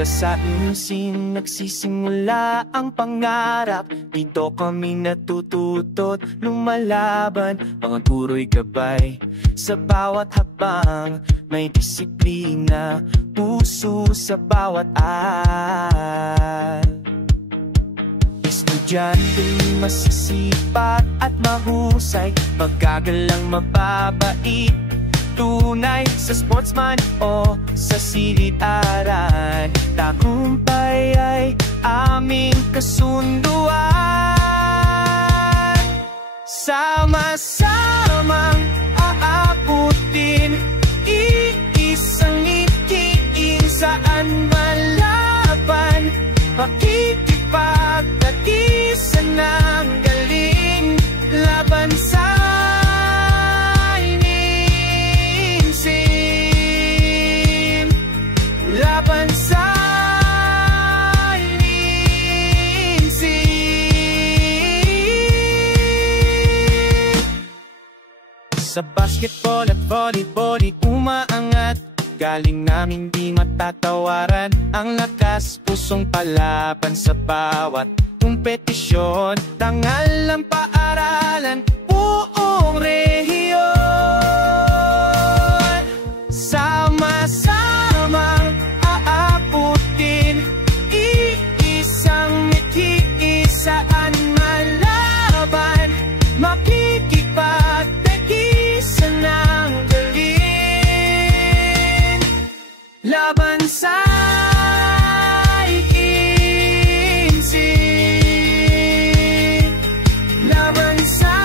Sa Sanusin nagsisimula ang pangarap. Dito kami natututo't lumalaban. Mga turo'y gabay sa bawat habang. May disiplina, puso sa bawat estudyante masisipag at mahusay, magagalang mababait, tunay sa sportsman o sa silid-aran. Tagumpay ay aming kasunduan. Sama-samang aabutin, iisang itiin saan malaban. Pakikipag at isa ng galing laban sa inisin. Laban sa inisin. Sa basketball at volleyball umaangat, galing namin di matatawaran. Ang lakas pusong palaban sa bawat kompetisyon. Tangal ang paaralan, buong rehiyon. Sama-samang aabutin, iisang ngiti saan malaban. Makikipagtagisa ng galing laban sa ikinsin. Laban sa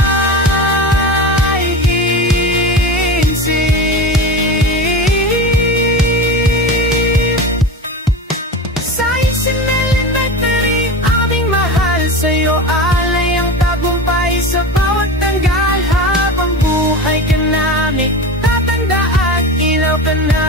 ikinsin. Science and elementary, aming mahal. Sa'yo alay ang tagumpay sa bawat tanggal. Habang buhay ka namin tatandaan, ilaw ka na